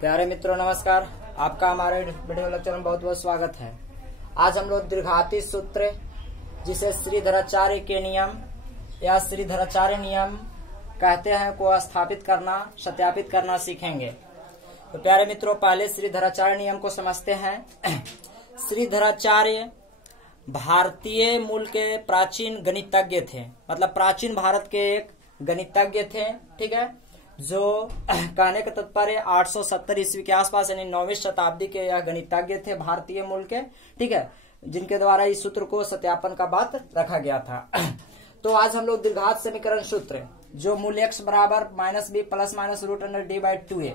प्यारे मित्रों नमस्कार। आपका हमारे वीडियो लेक्चर में बहुत बहुत स्वागत है। आज हम लोग दीर्घाती सूत्र जिसे श्रीधराचार्य के नियम या श्रीधराचार्य नियम कहते हैं को स्थापित करना सत्यापित करना सीखेंगे। तो प्यारे मित्रों पहले श्रीधराचार्य नियम को समझते हैं। श्रीधराचार्य भारतीय मूल के प्राचीन गणितज्ञ थे, मतलब प्राचीन भारत के एक गणितज्ञ थे। ठीक है, जो कहने का तात्पर्य 870 ईस्वी के आसपास यानी 9वीं शताब्दी के यह गणितज्ञ थे भारतीय मूल के। ठीक है, जिनके द्वारा इस सूत्र को सत्यापन का बात रखा गया था। तो आज हम लोग दीर्घात समीकरण सूत्र जो मूल x बराबर -b प्लस माइनस √d/2a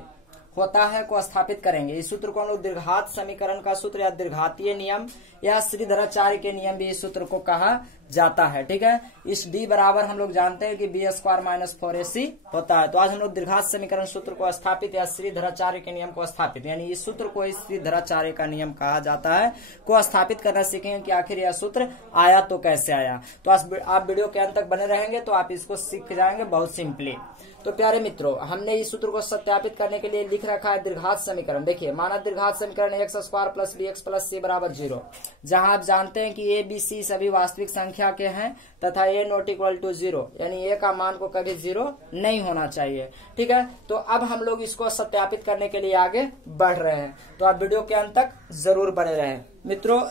होता है को स्थापित करेंगे। इस सूत्र को हम लोग दीर्घात समीकरण का सूत्र या दीर्घातीय नियम या श्रीधराचार्य के नियम भी इस सूत्र को कहा जाता है। ठीक है, इस d बराबर हम लोग जानते हैं कि b² - 4ac होता है। तो आज हम लोग दीर्घात समीकरण सूत्र को स्थापित या श्रीधराचार्य के नियम को स्थापित यानी इस सूत्र को इस श्रीधराचार्य का नियम कहा जाता है को स्थापित करना सीखेंगे कि आखिर यह सूत्र आया तो कैसे आया। तो आप वीडियो के अंत तक बने रहेंगे तो आप इसको सीख जाएंगे बहुत सिंपली। तो प्यारे मित्रों हमने इस सूत्र को सत्यापित करने के लिए लिख रखा है दीर्घात समीकरण। देखिए माना दीर्घात समीकरण x² + bx + c = 0, जहां आप जानते हैं कि a b c सभी वास्तविक संख्या के हैं तथा a ≠ 0 यानी a का मान को कभी 0 नहीं होना चाहिए। ठीक है, तो अब हम लोग इसको सत्यापित करने के लिए आगे बढ़ रहे हैं, तो आप वीडियो के अंत तक जरूर बने रहें। मित्रों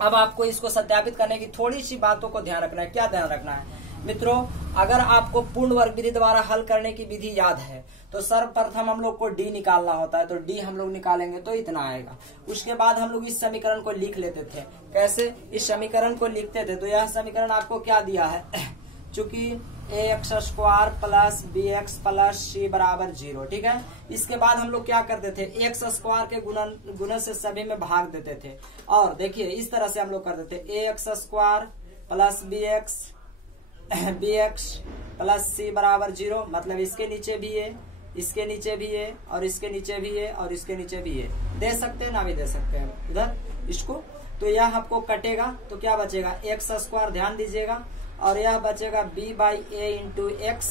अब आपको इसको सत्यापित करने की थोड़ी सी बातों को ध्यान रखना है। क्या ध्यान रखना है मित्रों? अगर आपको पूर्ण वर्ग विधि द्वारा हल करने की विधि याद है तो सर्वप्रथम हम लोग को d निकालना होता है। तो d हम लोग निकालेंगे तो इतना आएगा। उसके बाद हम लोग इस समीकरण को लिख लेते थे। कैसे इस समीकरण को लिखते थे? तो यह समीकरण आपको क्या दिया है? चूंकि ax² + bx + c = 0। ठीक है, इसके बाद हम लोग क्या करते थे? x² के गुणन से सभी में भाग देते थे। और देखिए इस तरह से हम लोग करते थे ax² + bx + c = 0, मतलब इसके नीचे भी है, इसके नीचे भी है और इसके नीचे भी है और इसके नीचे भी है। दे सकते हैं ना भी दे सकते हैं इधर इसको। तो यह आपको कटेगा तो क्या बचेगा? x² ध्यान दीजिएगा और यह बचेगा b/a × x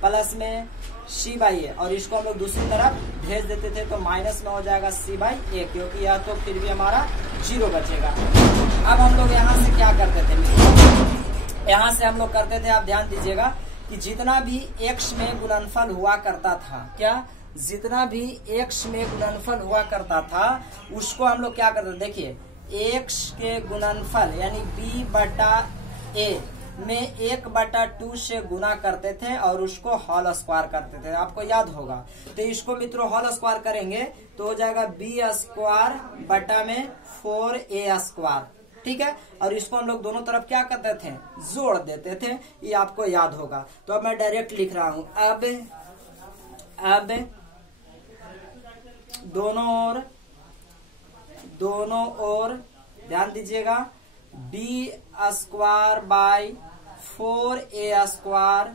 प्लस में c/a और इसको हम लोग दूसरी तरफ भेज देते थे तो माइनस में हो जाएगा c/a, क्योंकि यह तो फिर भी हमारा 0 बचेगा। अब हम लोग यहाँ से क्या करते थे? यहाँ से हम लोग करते थे, आप ध्यान दीजिएगा कि जितना भी x में गुणनफल हुआ करता था, क्या जितना भी x में गुणनफल हुआ करता था उसको हम लोग क्या करते थे? देखिए x के गुणनफल यानी b/a में 1/2 से गुना करते थे और उसको होल स्क्वायर करते थे। आपको याद होगा। तो इसको मित्रों होल स्क्वायर करेंगे तो हो जाएगा b² बटा में 4a²। ठीक है, और इसको हम लोग दोनों तरफ क्या करते थे? जोड़ देते थे। ये आपको याद होगा। तो अब मैं डायरेक्ट लिख रहा हूं। अब दोनों ओर ध्यान दीजिएगा b² / 4a²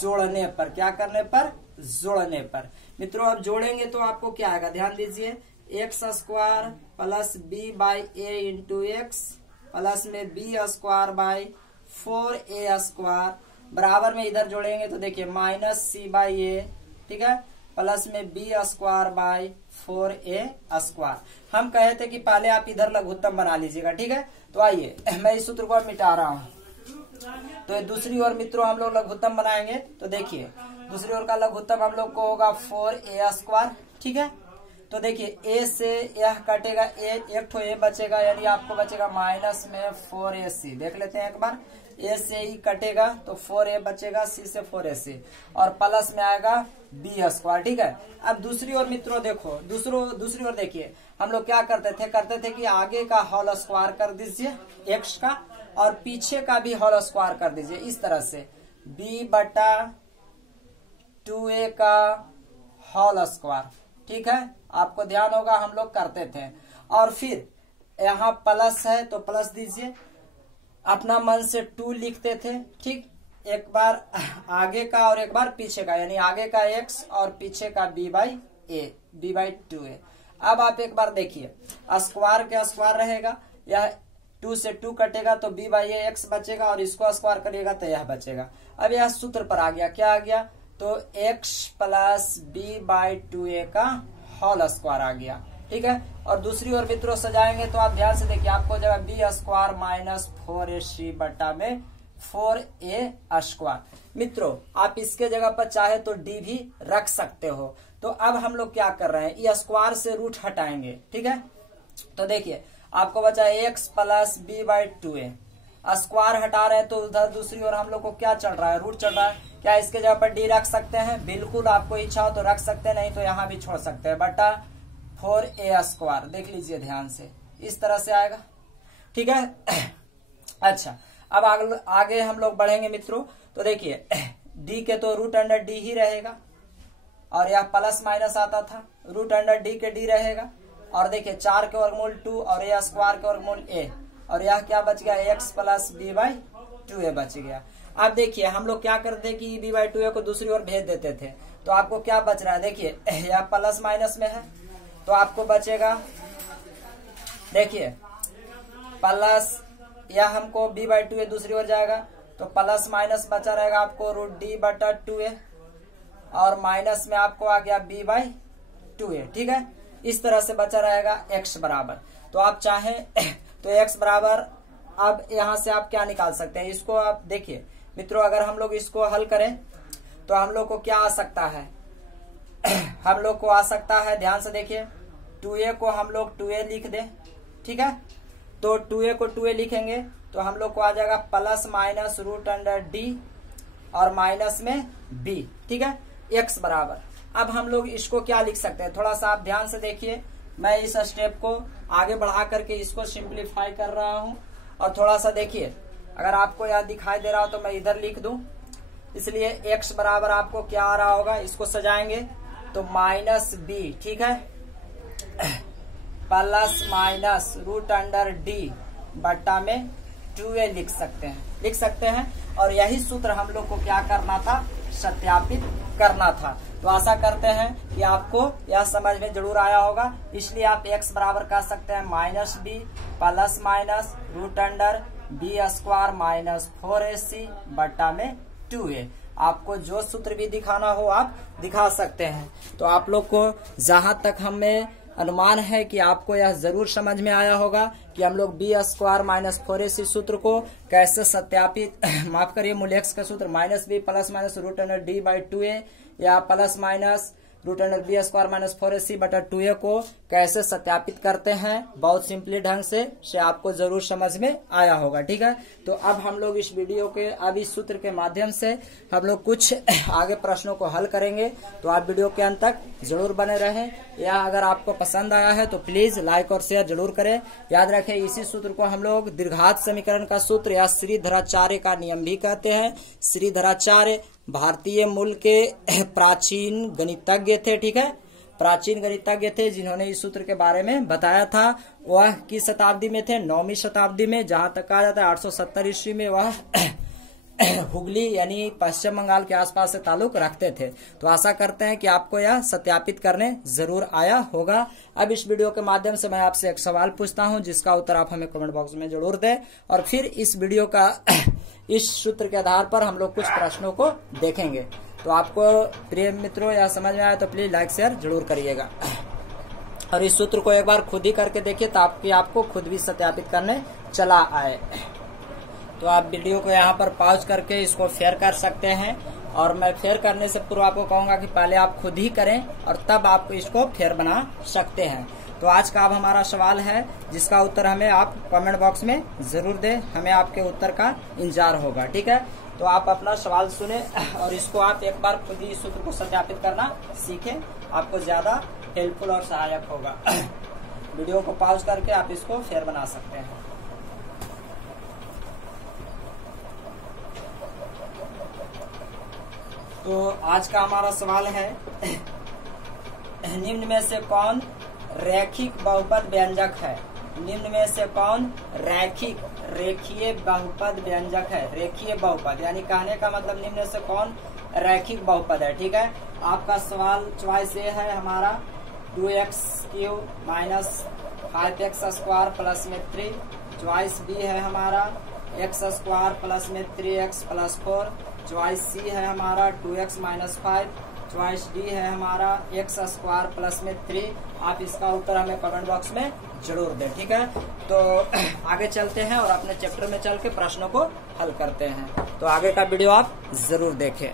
जोड़ने पर, क्या करने पर? जोड़ने पर। मित्रों अब जोड़ेंगे तो आपको क्या आएगा? ध्यान दीजिए x² + b/a × x प्लस में b² / 4a² बराबर में इधर जोड़ेंगे तो देखिए -c/a, ठीक है, प्लस में b² / 4a²। हम कहे थे कि पहले आप इधर लघुत्तम बना लीजिएगा। ठीक है, तो आइए मैं इस सूत्र को मिटा रहा हूँ। तो दूसरी ओर मित्रों हम लोग लघुत्तम बनाएंगे तो देखिए दूसरी ओर का लघुत्तम हम लोग को होगा 4a²। ठीक है, तो देखिए a से यह कटेगा, एक ठो a बचेगा यानी आपको बचेगा माइनस में 4ac। देख लेते हैं एक बार, a से ही कटेगा तो 4a बचेगा, c से 4ac और प्लस में आएगा b²। ठीक है, अब दूसरी ओर मित्रों देखो, दूसरी ओर देखिए हम लोग क्या करते थे कि आगे का होल स्क्वायर कर दीजिए x का और पीछे का भी होल स्क्वायर कर दीजिए इस तरह से b/2a का होल स्क्वायर। ठीक है, आपको ध्यान होगा हम लोग करते थे। और फिर यहाँ प्लस है तो प्लस दीजिए, अपना मन से 2 लिखते थे। ठीक, एक बार आगे का और एक बार पीछे का, यानी आगे का x और पीछे का b/2a। अब आप एक बार देखिए स्क्वायर के स्क्वायर रहेगा, यह 2 से 2 कटेगा तो b/a x बचेगा और इसको स्क्वायर करिएगा तो यह बचेगा। अब यह सूत्र पर आ गया, क्या आ गया? तो तो x plus B by 2a का होल स्क्वायर आ गया। ठीक है, और दूसरी ओर मित्रों सजाएंगे तो आप ध्यान से देखिए, आपको जगह बी स्क्वायर माइनस 4ac बटा में 4a स्क्वायर। मित्रों आप इसके जगह पर चाहे तो डी भी रख सकते हो। तो अब हम लोग क्या कर रहे हैं, ये स्क्वायर से रूट हटाएंगे। ठीक है, तो देखिए आपको बचा x plus B by 2a, square हटा रहे हैं तो उधर दूसरी ओर हम लोग को क्या चल रहा है, रूट चल रहा है। क्या इसके जगह पर डी रख सकते हैं? बिल्कुल, आपको इच्छा हो तो रख सकते हैं, नहीं तो यहाँ भी छोड़ सकते हैं, बटा 4a स्क्वायर। देख लीजिए ध्यान से, इस तरह से आएगा। ठीक है, अच्छा अब आगे हम लोग बढ़ेंगे मित्रों। तो देखिए डी के तो रूट अंडर डी ही रहेगा, और यह प्लस माइनस आता था, रूट अंडर डी के डी रहेगा। और देखिए 4 के वर्गमूल 2 और a स्क्वायर के वर्गमूल a, और यह क्या बच गया, x plus B by 2a बच गया। अब देखिए हम लोग क्या करते हैं कि बी बाई 2a को दूसरी ओर भेज देते थे, तो आपको क्या बच रहा है, देखिए यह प्लस माइनस में है तो आपको बचेगा, देखिए प्लस, यह हमको बी बाई 2a दूसरी ओर जाएगा तो प्लस माइनस बचा रहेगा आपको रूट डी बटा 2a, और माइनस में आपको आ गया बी बाई 2a। ठीक है, इस तरह से बचा रहेगा x बराबर। तो आप चाहें तो x बराबर, अब यहां से आप क्या निकाल सकते हैं, इसको आप देखिए मित्रों, अगर हम लोग इसको हल करें तो हम लोग को क्या आ सकता है, हम लोग को आ सकता है, ध्यान से देखिए, 2a को हम लोग 2a लिख दें। ठीक है, तो 2a को 2a लिखेंगे तो हम लोग को आ जाएगा plus minus root under D और माइनस में b। ठीक है, x बराबर, अब हम लोग इसको क्या लिख सकते हैं, थोड़ा सा आप ध्यान से देखिए, मैं इस स्टेप को आगे बढ़ा करके इसको सिंप्लीफाई कर रहा हूं, और थोड़ा सा देखिए, अगर आपको यह दिखाई दे रहा हो तो मैं इधर लिख दूं, इसलिए x बराबर आपको क्या आ रहा होगा, इसको सजाएंगे तो माइनस b। ठीक है, plus minus root under D बट्टा में 2a लिख सकते हैं, और यही सूत्र हम लोग को क्या करना था, सत्यापित करना था। तो आशा करते हैं कि आपको यह समझ में जरूर आया होगा। इसलिए आप x बराबर कर सकते हैं minus B plus minus root under B square minus 4ac बट्टा में 2a। आपको जो सूत्र भी दिखाना हो आप दिखा सकते हैं। तो आप लोग को जहां तक हमें अनुमान है कि आपको यह जरूर समझ में आया होगा कि हम लोग बी स्क्वायर माइनस 4ac सूत्र को कैसे सत्यापित माफ करिए, मूल x का सूत्र minus B plus minus root under D by 2a या plus minus root under B square minus 4ac बटा 2a को कैसे सत्यापित करते हैं, बहुत सिंपली ढंग से आपको जरूर समझ में आया होगा। ठीक है, तो अब हम लोग इस वीडियो के, अब इस सूत्र के माध्यम से हम लोग कुछ आगे प्रश्नों को हल करेंगे। तो आप वीडियो के अंत तक जरूर बने रहें। या अगर आपको पसंद आया है तो प्लीज लाइक और शेयर जरूर करें। याद रखें, इसी सूत्र को हम लोग द्विघात समीकरण का सूत्र या श्रीधराचार्य का नियम भी कहते हैं। श्रीधराचार्य भारतीय मूल के प्राचीन गणितज्ञ थे। ठीक है, प्राचीन गणितज्ञ थे जिन्होंने इस सूत्र के बारे में बताया था। वह किस शताब्दी में थे, 9वीं शताब्दी में, जहां तक कहा जाता है 870 ईस्वी में वह हुगली यानी पश्चिम बंगाल के आसपास से ताल्लुक रखते थे। तो आशा करते हैं कि आपको यह सत्यापित करने जरूर आया होगा। अब इस वीडियो के माध्यम से मैं आपसे एक सवाल पूछता हूं जिसका उत्तर आप हमें कमेंट बॉक्स में जरूर दें, और फिर इस वीडियो का इस सूत्र के आधार पर हम लोग कुछ प्रश्नों को देखेंगे। तो आपको प्रिय मित्रों यह समझ में आया तो प्लीज लाइक शेयर जरूर करिएगा, और इस सूत्र को एक बार खुद ही करके देखिए ताकि आपको खुद भी सत्यापित करने चला आए। तो आप वीडियो को यहाँ पर पॉज करके इसको शेयर कर सकते हैं, और मैं फेयर करने से पूर्व आपको कहूंगा कि पहले आप खुद ही करें और तब आप इसको फेयर बना सकते हैं। तो आज का अब हमारा सवाल है जिसका उत्तर हमें आप कमेंट बॉक्स में जरूर दें, हमें आपके उत्तर का इंतजार होगा। ठीक है, तो आप अपना सवाल सुने और इसको आप एक बार खुद ही सूत्र को सत्यापित करना सीखें, आपको ज्यादा हेल्पफुल और सहायक होगा। वीडियो को पॉज करके आप इसको फेयर बना सकते हैं। तो आज का हमारा सवाल है, निम्न में से कौन रैखिक बहुपद व्यंजक है? निम्न में से कौन रेखीय बहुपद व्यंजक है? रेखीय बहुपद यानी कहने का मतलब निम्न में से कौन रैखिक बहुपद है। ठीक है, आपका सवाल चॉइस ए है हमारा 2x³ minus 5x square plus में 3। चॉइस बी है हमारा x² प्लस में 3x प्लस 4। चॉइस सी है हमारा 2x माइनस 5, चॉइस डी है हमारा x स्क्वायर प्लस में 3। आप इसका उत्तर हमें कमेंट बॉक्स में जरूर दें, ठीक है। तो आगे चलते हैं और अपने चैप्टर में चल के प्रश्नों को हल करते हैं, तो आगे का वीडियो आप जरूर देखें।